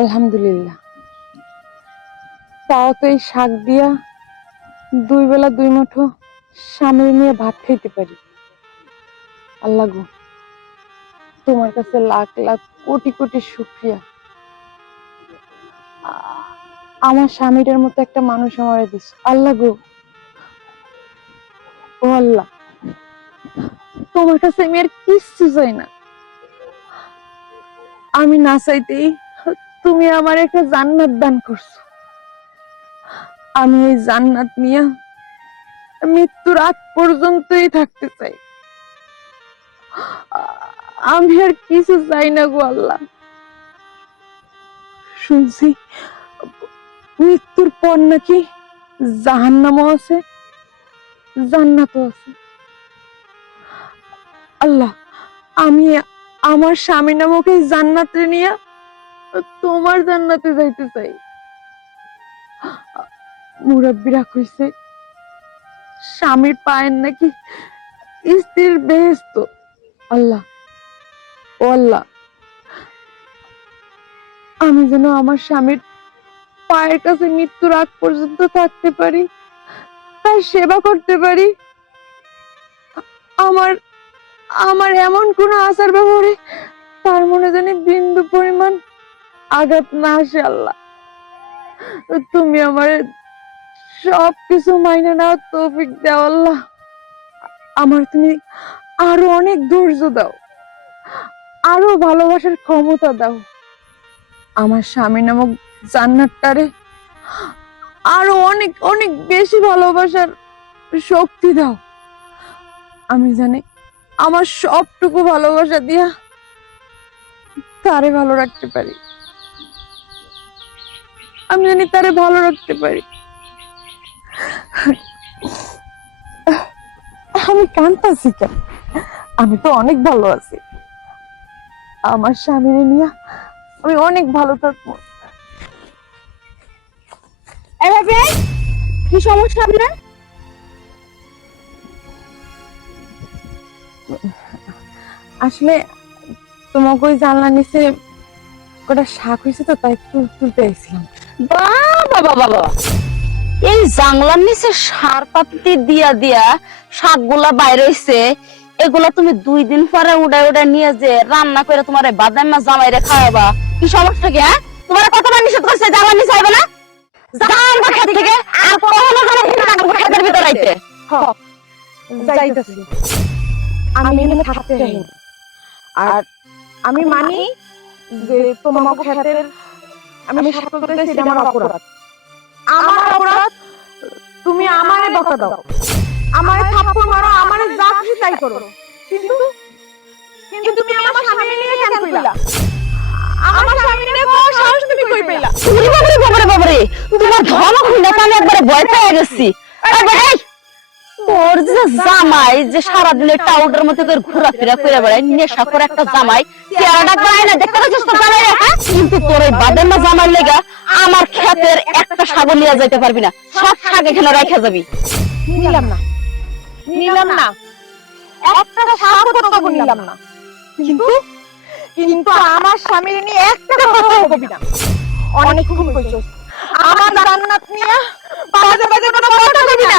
আলহামদুলিল্লাহ। তাও তো এই শাক দিয়া দুই বেলা দুই মুঠো স্বামী নিয়ে ভাত খাইতে পারি। আল্লাহ গো, তোমার কাছে লাখ লাখ কোটি কোটি শুক্রিয়া। আমার স্বামীটার মতো একটা মানুষ আমার দিস। আল্লাহ গো, ও আল্লাহ, তোমার কাছে আমি আর কিচ্ছু চাই না। আমি না চাইতেই তুমি আমার একটা জান্নাত দান করছ। আমি এই জান্নাত নিয়ে মৃত্যুর আগ পর্যন্তই থাকতে চাই। আমি আর কিছু চাই না গো আল্লাহ। শুনছি, মৃত্যুর পর নাকি জাহান্নামও আছে, জান্নাতও আছে। আল্লাহ, আমি আমার স্বামী নামক এই জান্নাতে নিয়ে তোমার জান্নাতে যাইতে চাই। মুরব্বীরা কইছে, স্বামীর পায়ের নাকি স্ত্রীর বেহেস্ত আল্লাহ, ও আল্লাহ, আমি যেন আমার স্বামীর পায়ের কাছে মৃত্যুর আগ পর্যন্ত থাকতে পারি তার সেবা করতে পারি। আমার আমার এমন কোনো আচার ব্যবহারে তার মনে যেন বিন্দু পরিমাণ আঘাত না আসে আল্লাহ তুমি আমার সব কিছু মাইনে নাও, তৌফিক দাও, আল্লাহ। আমার তুমি আরও অনেক ধৈর্য দাও, আরও ভালোবাসার ক্ষমতা দাও। আমার স্বামী নামক জান্নাতটারে আরও অনেক অনেক বেশি ভালোবাসার শক্তি দাও। আমি জানি আমার সবটুকু ভালোবাসা দিয়া তারে ভালো রাখতে পারি। আমি জানি তারে ভালো রাখতে পারি। আমি কান্তাছি কেন? আমি তো অনেক ভালো আছি। আমার স্বামীরে নিয়ে আমি অনেক ভালো থাকব। এভাবে কি সমস্যা আপনার? আসলে তোমাকে ওই জানলা নিচে কটা শাক হয়েছে তো, তাই তুলতে আইছিলাম বাবা বাবা এই জাংলার নিচে সার পাতি দিয়া দিয়া শাকগুলা বাইরে হইছে, এগুলা তুমি দুই দিন পরে উড়াই উড়াই নিয়ে যে রান্না করে তোমার বাদাম মাছ জামাইরে খাওয়াবা। কি সমস্যা কি হ্যাঁ? তোমার কতবার নিষেধ করছে জাংলার নিচে আইবে না? জান বা থেকে আর কখনো যেন ভিড় না করব খেতের ভিতর আইতে। আমি এখানে থাকতে আর আমি মানি যে তোমার ক্ষেতের আমি এটা আমার অপরাধ। আমার অপরাধ তুমি আমারে বকা দাও। আমারে থাপ্পড় মারো আমারে যা খুশি তাই করো। কিন্তু কিন্তু তুমি আমার স্বামী নিয়ে কেন কইলা? আমার স্বামী নিয়ে কোন সাহস তুমি কই পেলা উরি বাবারে বাবারে বাবারে তোমার ধমক শুনে তো আমি একবারে ভয় পেয়ে গেছি? আরে এই, তোর যে জামাই যে সারাদিন টাউডের মধ্যে করে ঘোরাফেরা করে বেড়ায় নেশা করে একটা জামাই চেহারাটা পায় না দেখতে পাচ্ছিস তো জামাই হ্যাঁ? কিন্তু তোর এই বাদের না জামাই লেগা আমার ক্ষেতের একটা ছাগল নিয়ে যাইতে পারবি না। সব শাক এখানে রেখে যাবি। নিলাম না। নিলাম না। একটা শাক তবু নিলাম না। কিন্তু কিন্তু আমার স্বামীর নিয়ে একটা কথা বলবি না। অনেকক্ষণ কইছস আমার জান্নাত নিয়ে বাজে বাজে কথা কইবি না।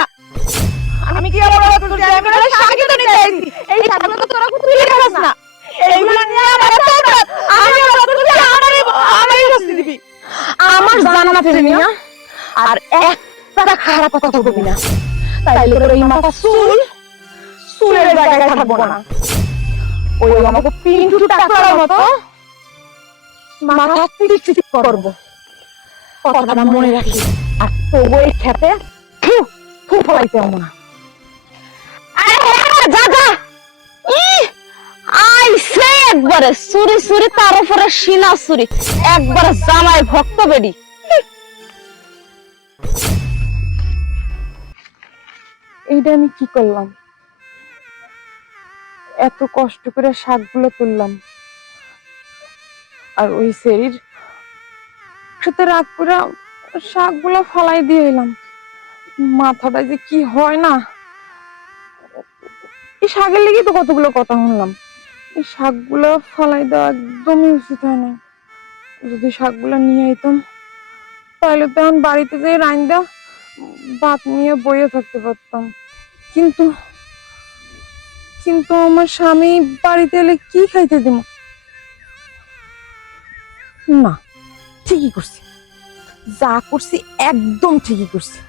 আমি কি আবার ওরা তুলতে আমি বলে শাকই তো নিতে আইছি এই শাকগুলো তো তোরা তুলে খাস না। এইগুলো নিয়ে আমার অপরাধ আমি ওরা তুলতে আমারই আমারই শাস্তি দিবি। আমার জান্নাত নিয়ে আর একটা খারাপ কথা কইবি না। তাইলে তোর এই মাথা চুল চুলের জায়গায় থাকব না। ওই আমাকে পিন্টু টাকার মতো মাথা টিক করব। কথাটা মনে রাখি আর তবু এই খেতে থু থু ফলাইতে না। যা একবারে সুরি সুরি, তার উপরে সিনা সুরি। একবারে ভক্ত বেডি। এইটা আমি কি করলাম? এত কষ্ট করে শাকগুলো তুললাম। আর ওই শরীর সাথে রাগ করে শাকগুলো ফালাই দিয়ে এলাম। মাথাটা যে কি হয় না? এই শাকের লেগে তো কতগুলো কথা শুনলাম। এই শাকগুলো ফালাই দেওয়া একদমই উচিত হয় না যদি শাকগুলা নিয়ে আইতাম, তাহলে তখন বাড়িতে যেয়ে রাইন্দা ভাত নিয়ে বইয়ে থাকতে পারতাম। কিন্তু কিন্তু আমার স্বামী বাড়িতে এলে কি খাইতে দিব না, ঠিকই করছি। যা করছি একদম ঠিকই করছি।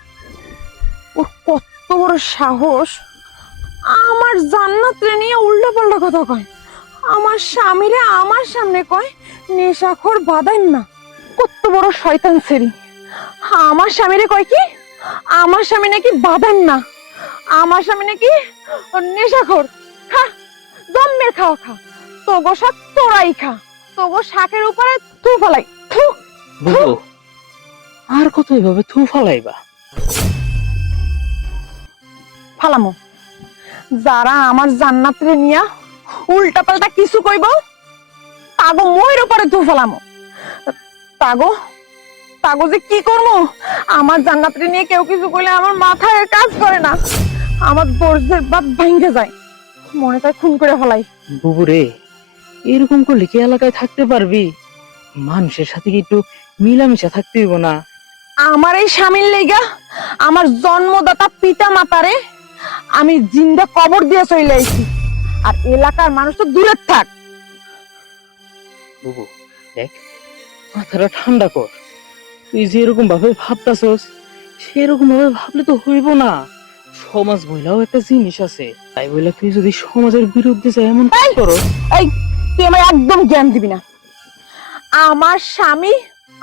ওর কত বড় সাহস আমার জান্নাতরে নিয়ে উল্টা পাল্টা কথা কয়। আমার স্বামীরে আমার সামনে কয় নেশাখোর বাদাইন না কত বড় শয়তান সেরি। আমার স্বামীরে কয় কি আমার স্বামী নাকি বাদান না আমার স্বামী নাকি নেশাখোর। খা দমের খাও খা তোগো শাক তোরাই খা তোগো শাকের উপরে থু ফলাই থু বুঝো আর কত এভাবে থু ফালাইবা? ফালামো। যারা আমার জান্নাতরে নিয়া উল্টা পাল্টা কিছু কইব তাগো ময়ের উপরে তু ফেলামো। তাগো তাগো যে কি করব আমার জান্নাতরে নিয়ে কেউ কিছু কইলে আমার মাথায় কাজ করে না। আমার দর্জের বাদ ভাঙ্গে যায়। মনে চায় খুন করে ফেলাই। বুবুরে এরকম করলে কি এলাকায় থাকতে পারবি? মানুষের সাথে কি একটু মিলামিশা থাকতে হইব না? আমার এই স্বামীর লেগা আমার জন্মদাতা পিতা মাতারে আমি জিন্দা কবর দিয়ে চলে আইছি। আর এলাকার মানুষ তো দূরে থাক। বুবু দেখ মাথাটা ঠান্ডা কর। তুই যে এরকম ভাবে ভাবতাছস সেরকম ভাবে ভাবলে তো হইব না। সমাজ বইলাও একটা জিনিস আছে তাই বইলা তুই যদি সমাজের বিরুদ্ধে যাই এমন কাজ করো এই তুই আমার একদম জ্ঞান দিবি না। আমার স্বামী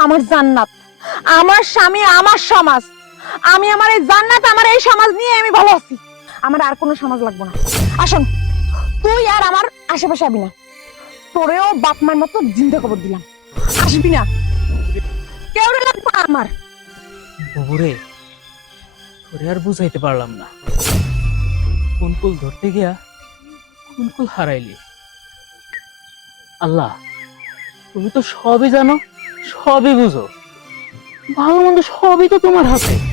আমার জান্নাত। আমার স্বামী আমার সমাজ। আমি আমার এই জান্নাত, আমার এই সমাজ নিয়ে আমি ভালো আছি। আমার আর কোনো সমাজ লাগবে না। আসুন, তুই আর আমার আশেপাশে আবি না। তোরেও বাপ মার মতো জিন্দা খবর দিলাম। আসবি না। কেউ লাগবে আমার। বুবুরে তোরে আর বুঝাইতে পারলাম না। কোন কুল ধরতে গিয়া কোন কুল হারাইলি? আল্লাহ, তুমি তো সবই জানো, সবই বুঝো। ভালো মন্দ সবই তো তোমার হাতে।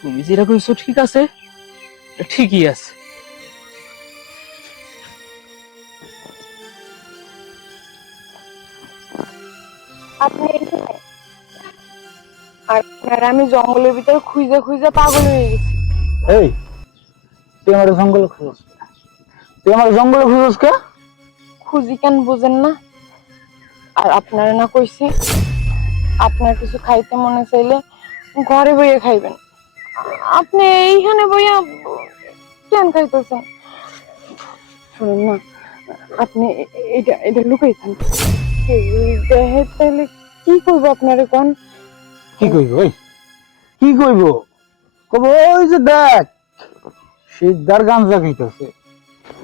তুমি যেটা কইছো ঠিক আছে? ঠিকই আছে। আর আমি জঙ্গলের ভিতরে খুঁজে খুঁজে পাগল হয়ে গেছি। এই তুই আমার জঙ্গলে খুঁজস কে? তুই আমার জঙ্গলে খুঁজস কে? খুঁজি কেন বুঝেন না? আর আপনারা না কইছি আপনার কিছু খাইতে মনে চাইলে ঘরে বইয়ে খাইবেন। আপনি এইখানে বইয়া কেন খাইতেছেন? শুনুন না আপনি এটা এটা লুকাইছেন। দেহে তাহলে কি করব আপনারে কোন? কি কইব ওই? কি কইব? কব ওই যে দেখ সিদ্ধার গাঞ্জা খাইতেছে।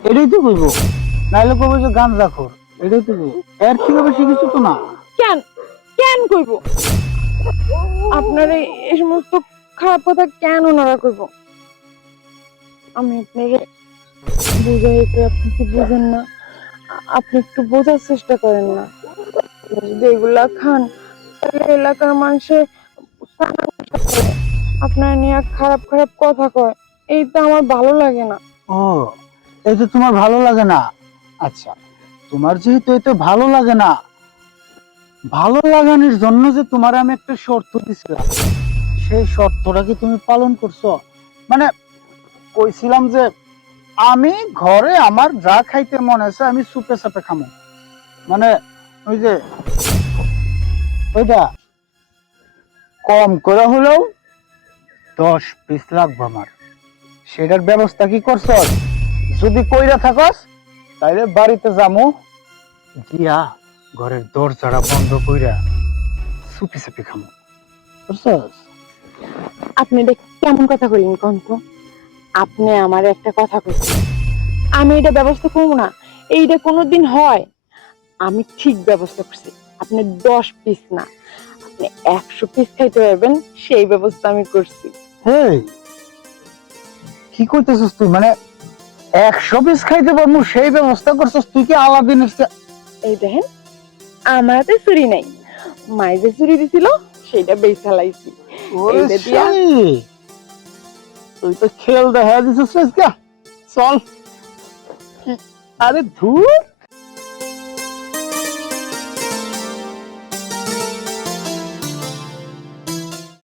এটাই তো কইব। নাইলে কব যে গাঞ্জা খোর। এটাই তো কইব। এর থেকে বেশি কিছু তো না। কেন? কেন কইব? আপনার এই সমস্ত খারাপ কথা কেন ওনারা কইব আমি আপনাকে বুঝাই তো আপনি কি বুঝেন না? আপনি একটু বোঝার চেষ্টা করেন না। যদি এগুলা খান, তাহলে এলাকার মানুষে আপনার নিয়ে খারাপ খারাপ কথা কয়। এই তো আমার ভালো লাগে না। ও, এই তো তোমার ভালো লাগে না। আচ্ছা তোমার যেহেতু এতে ভালো লাগে না, ভালো লাগানোর জন্য যে তোমার আমি একটা শর্ত দিছিলাম। সেই শর্তটা কি তুমি পালন করছ? মানে কইছিলাম যে আমি ঘরে আমার যা খাইতে মনে আছে আমি সুপে সাপে খামো। মানে ওই যে ওইটা কম করে হলেও দশ পিস লাগবে আমার। সেটার ব্যবস্থা কি করছ? যদি কইরা থাকস, তাইলে বাড়িতে যামু। গিয়া ঘরের দরজাটা বন্ধ কইরা সুপি সুপি খামু। বুঝছস? আপনি এটা কেমন কথা কইলেন কন্ত আপনি আমার একটা কথা কইছেন আমি এটা ব্যবস্থা করব না। এইটা কোনোদিন হয়। আমি ঠিক ব্যবস্থা করছি। আপনি দশ পিস না আপনি একশো পিস খাইতে পারবেন সেই ব্যবস্থা আমি করছি। কি করতেছিস তুই? মানে একশো পিস খাইতে পারব সেই ব্যবস্থা করছিস তুই কি আলাদিনের চে- এই দেখেন আমার হাতে চুরি নাই। মাই যে চুরি দিছিল সেটা চালাইছি ওরে এইটা দিয়া? তুই তো খেল দেখা দিছিস চল। আরে ধুর।